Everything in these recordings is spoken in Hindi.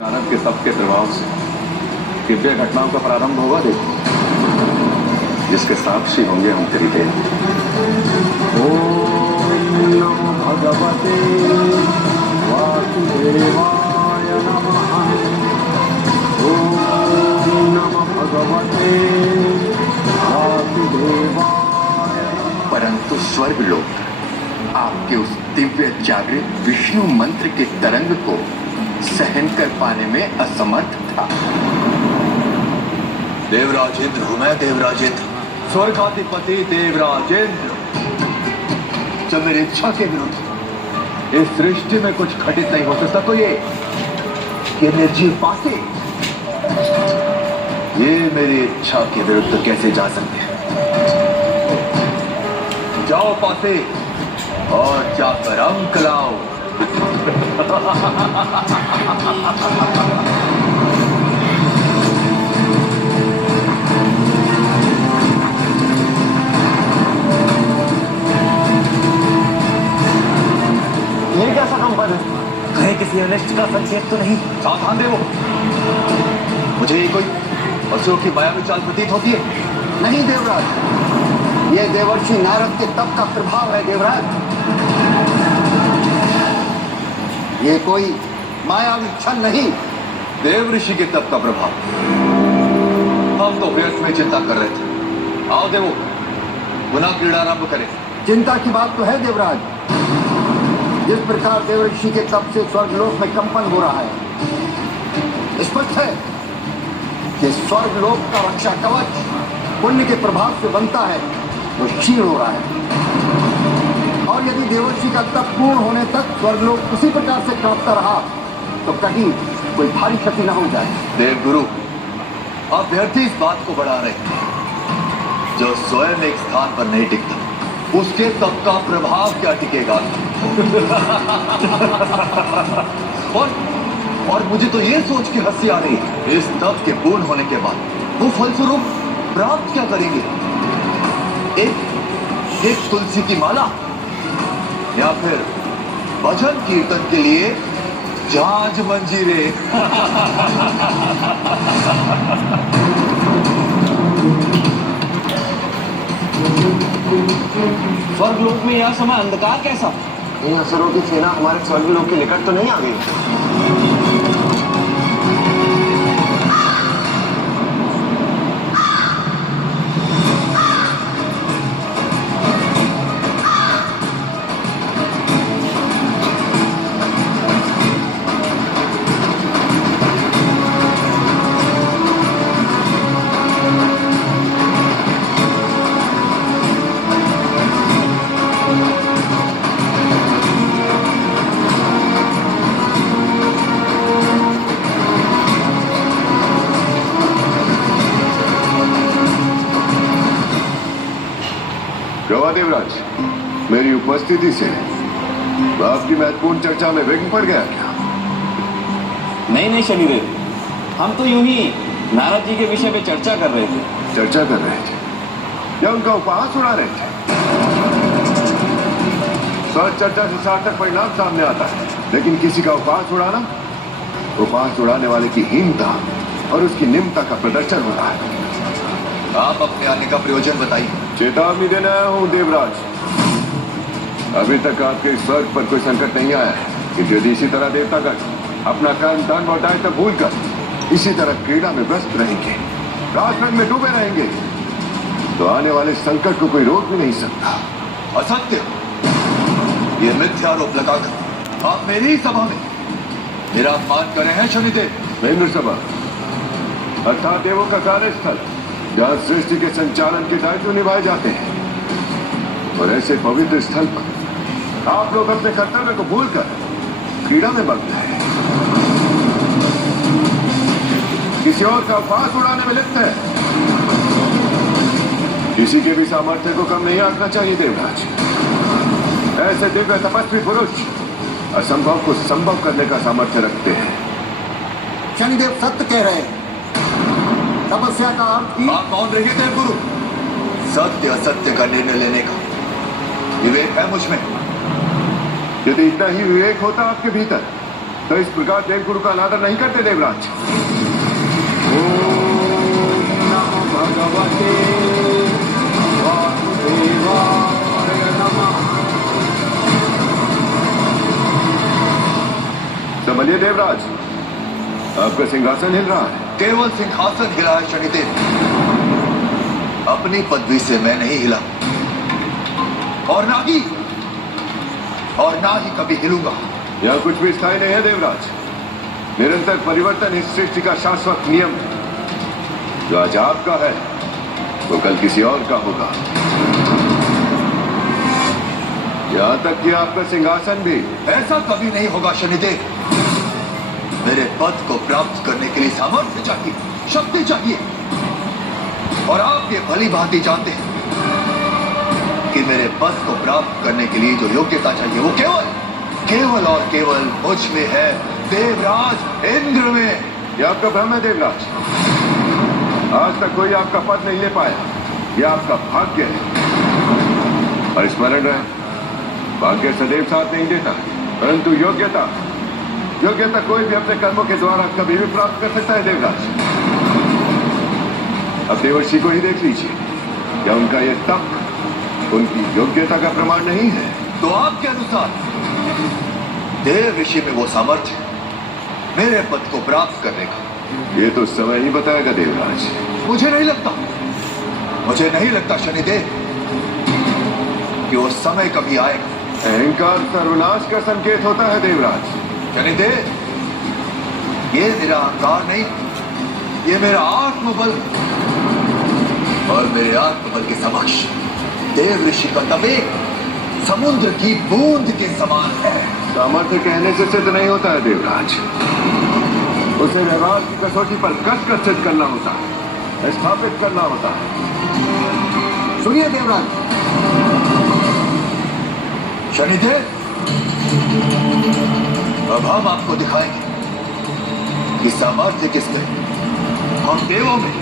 नारद के तप के प्रभाव से दिव्य घटनाओं का प्रारंभ होगा। देखो, जिसके साक्षी होंगे हम तेरी देव। ओम नमो भगवते वासुदेवाय नमः। ओम नमो भगवते वासुदेवाय। परंतु स्वर्ग लोक आपके उस दिव्य जागृत विष्णु मंत्र के तरंग को सहन कर पाने में असमर्थ था। देवराजेंद्र हूं मैं, देवराजेंद्र, स्वर्गाधिपति देवराजेंद्र। जब मेरी इच्छा के विरुद्ध इस सृष्टि में कुछ घटित नहीं हो सकता। तो ये निर्जीव पासे ये मेरी इच्छा के विरुद्ध कैसे जा सकते हैं? जाओ पासे और जाकर अंक लाओ। ये कैसा कंपन है? कहीं किसी अनिष्ट का संकेत तो नहीं? सावधान देवो, मुझे ये कोई असुरों की मायावी चाल प्रतीत होती है। नहीं देवराज, ये देवर्षि नारद के तप का प्रभाव है। देवराज, ये कोई मायावी छल नहीं। देव ऋषि के तप का प्रभाव। हम तो व्यर्थ में चिंता कर रहे थे। आओ देवो, पुनः क्रीड़ा आरंभ करें। चिंता की बात तो है देवराज। जिस प्रकार देवर्षि के तप से स्वर्गलोक में कंपन हो रहा है, स्पष्ट है कि स्वर्गलोक का रक्षा कवच पुण्य के प्रभाव से बनता है, वो क्षीण हो रहा है। और यदि देवर्षि का तप पूर्ण होने तक स्वर्गलोक उसी प्रकार से कांपता रहा तो कहीं कोई भारी क्षति न हो जाए। देवगुरु, आप व्यर्थी इस बात को बढ़ा रहे हैं। जो स्वयं एक स्थान पर नहीं टिकता, उसके तप का प्रभाव क्या टिकेगा? और मुझे तो ये सोच के हंसी आ रही है, इस तप के पूर्ण होने के बाद वो फलस्वरूप प्राप्त क्या करेंगे? एक तुलसी की माला, या फिर भजन कीर्तन के लिए झांझ मंजीरे। स्वर्गलोक में यह समय अंधकार कैसा? इन असुरों की सेना हमारे स्वर्गलोक के निकट तो नहीं आ गई? गवा देवराज, मेरी उपस्थिति से आपकी महत्वपूर्ण चर्चा में विघ्न पड़ गया क्या? नहीं शनिदेव, हम तो यूं ही नारद जी के विषय पे चर्चा कर रहे थे। चर्चा कर रहे थे या उनका उपहास उड़ा रहे थे? सर, चर्चा से सार्थक परिणाम सामने आता है, लेकिन किसी का उपहास उड़ाना, उपहास उड़ाने वाले की हीनता और उसकी निम्नता का प्रदर्शन होता है। आप अपने आने का प्रयोजन बताइए। चेतावनी देने आया हूं देवराज। अभी तक आपके स्वर्ग पर कोई संकट नहीं आया है कि यदि इसी तरह देवतागण अपना कर्म धन और दायित्व भूलकर इसी तरह क्रीड़ा में व्यस्त रहेंगे, राजरंग में डूबे रहेंगे, तो आने वाले संकट को कोई रोक भी नहीं सकता। असत्य, ये मिथ्यारोप लगाकर आप मेरी ही सभा में मेरा अपमान कर रहे हैं शनिदेव। महेंद्र सभा अर्थात देवों का कार्यस्थल, जहाँ सृष्टि के संचालन के दायित्व निभाए जाते हैं, और ऐसे पवित्र स्थल पर आप लोग अपने कर्तव्य को भूलकर क्रीड़ा में मग्न हैं, किसी और का उपहास उड़ाने में लिप्त है। किसी के भी सामर्थ्य को कम नहीं आंकना चाहिए देवराज। ऐसे दिव्य तपस्वी पुरुष असंभव को संभव करने का सामर्थ्य रखते हैं। शनिदेव सत्य कह रहे हैं। तपस्या का अर्थ ही आप कौन रहिए थे गुरु? सत्य असत्य का निर्णय लेने का विवेक है मुझ में। यदि इतना ही विवेक होता आपके भीतर तो इस प्रकार देवगुरु का अनादर नहीं करते देवराज। भगवते वासुदेवाय नमः। संभलिए देवराज, आपका सिंहासन हिल रहा है। केवल सिंहासन हिला है शनिदेव, अपनी पदवी से मैं नहीं हिला और ना ही कभी हिलूंगा। यह कुछ भी स्थायी नहीं है देवराज। निरंतर परिवर्तन इस सृष्टि का शाश्वत नियम है। जो आज आपका है वो कल किसी और का होगा। यहां तक कि आपका सिंहासन भी। ऐसा कभी नहीं होगा शनिदेव। मेरे पद को प्राप्त करने के लिए सामर्थ्य चाहिए, शक्ति चाहिए, और आप ये भली भांति जानते हैं कि मेरे पद को प्राप्त करने के लिए जो योग्यता चाहिए वो केवल और केवल मुझ में है, देवराज इंद्र में। यह आपका भ्रम है देवराज। आज तक कोई आपका पद नहीं ले पाया। यह आपका भाग्य है। और स्मरण रहे, भाग्य सदैव साथ नहीं देता, परंतु योग्यता कोई भी अपने कर्मों के द्वारा कभी भी प्राप्त कर सकता है देवराज। अब देवर्षि को ही देख लीजिए। क्या उनका यह तप उनकी योग्यता का प्रमाण नहीं है? तो आपके अनुसार देव ऋषि में वो सामर्थ्य मेरे पद को प्राप्त करने का? ये तो समय ही बताएगा देवराज। मुझे नहीं लगता शनिदेव कि वो समय कभी आएगा। अहंकार सर्वनाश का संकेत होता है देवराज। शनिदेव, ये मेरा अहंकार नहीं, ये मेरा आत्मबल, और मेरे आत्मबल के समक्ष देव ऋषि का तप एक समुद्र की बूंद के समान है। सामर्थ्य कहने से सिद्ध नहीं होता है देवराज। उसे व्यवहार की कसौटी पर कस सिद्ध करना होता है, स्थापित करना होता है। सुनिए देवराज। शनिदेव, अब हम आपको दिखाएंगे कि सामर्थ्य किसमें, हम देवों में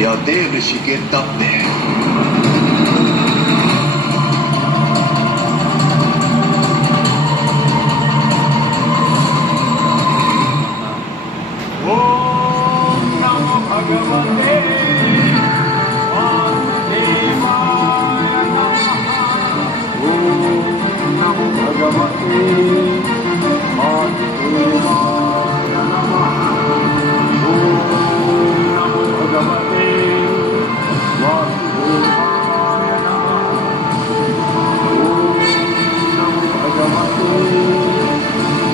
या देव ऋषि के तप में है। ओम नमो भगवते वासुदेवाय नमः। ओम नमो भगवते वासुदेवाय नमः। ओम नमो भगवते वासुदेवाय नमः। ओम नमो भगवते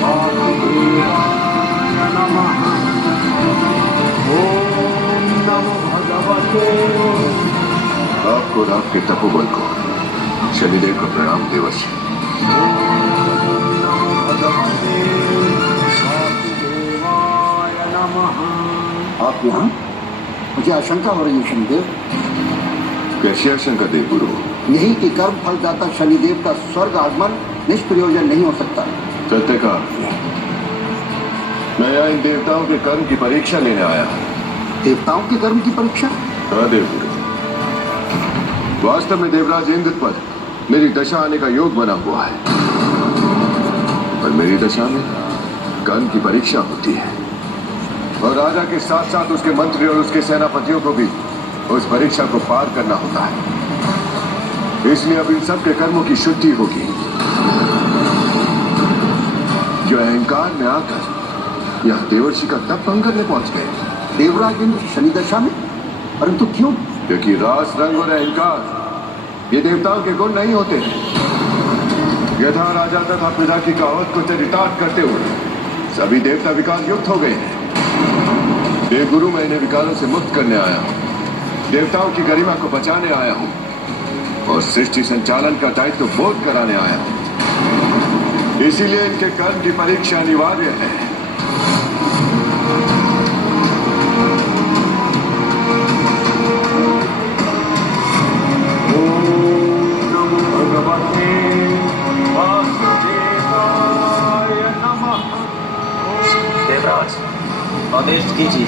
वासुदेवाय नमः। ओम नमो भगवते। आपको और आपके तपोबल को शनिदेव का प्रणाम देवर्षि। नमो भगवते वासुदेवाय नमः। आप यहाँ? मुझे आशंका हो रही है शनिदेव। कैसी आशंका देवगुरु? यही कि कर्म फलदाता शनिदेव का स्वर्ग आगमन निष्प्रयोजन नहीं हो सकता। सत्य का मैं यहाँ इन देवताओं के कर्म की परीक्षा लेने आया हूँ। देवताओं के कर्म की परीक्षा? हाँ देवगुरु, वास्तव में देवराज इंद्र पर मेरी दशा आने का योग बना हुआ है, पर मेरी दशा में कर्म की परीक्षा होती है, और राजा के साथ साथ उसके मंत्री और उसके सेनापतियों को भी उस परीक्षा को पार करना होता है। इसलिए अब इन सब के कर्मों की शुद्धि होगी। जो अहंकार में आकर यह देवर्षि का तप भंग करने पहुंच गए। देवराज इंद्र शनि दशा में? परंतु क्यों? क्योंकि रास, रंग और अहंकार ये देवताओं के गुण नहीं होते हैं। यथा राजा तथा प्रजा की कहावत को चरितार्थ करते हुए सभी देवता विकार युक्त हो गए हैं। देवगुरु, मैं इन्हें विकारों से मुक्त करने आया हूँ, देवताओं की गरिमा को बचाने आया हूँ, और सृष्टि संचालन का दायित्व बोध कराने आया हूँ। इसीलिए इनके कर्म की परीक्षा अनिवार्य है। देवराज, आदेश कीजिए,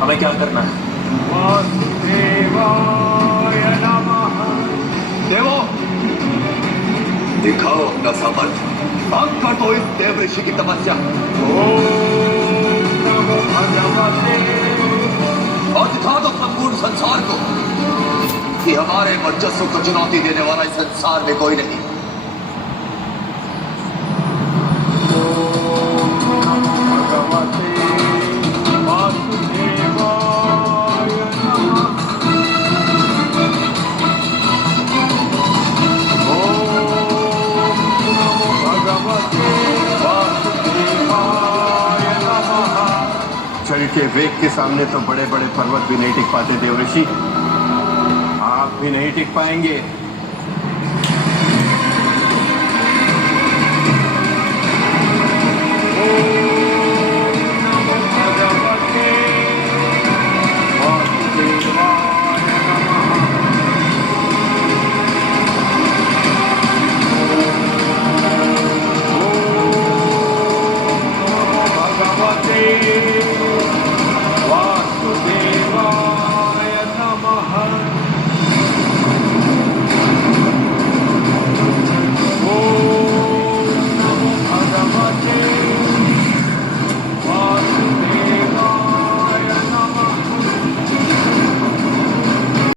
हमें क्या करना है? देवो, दिखाओ अपना सामर्थ्य। भंग कर दो इस देव ऋषि की तपस्या और दिखा दो संपूर्ण संसार को कि हमारे वर्चस्व को चुनौती देने वाला इस संसार में कोई नहीं। जल के वेग के सामने तो बड़े बड़े पर्वत भी नहीं टिक पाते देव ऋषि, आप भी नहीं टिक पाएंगे।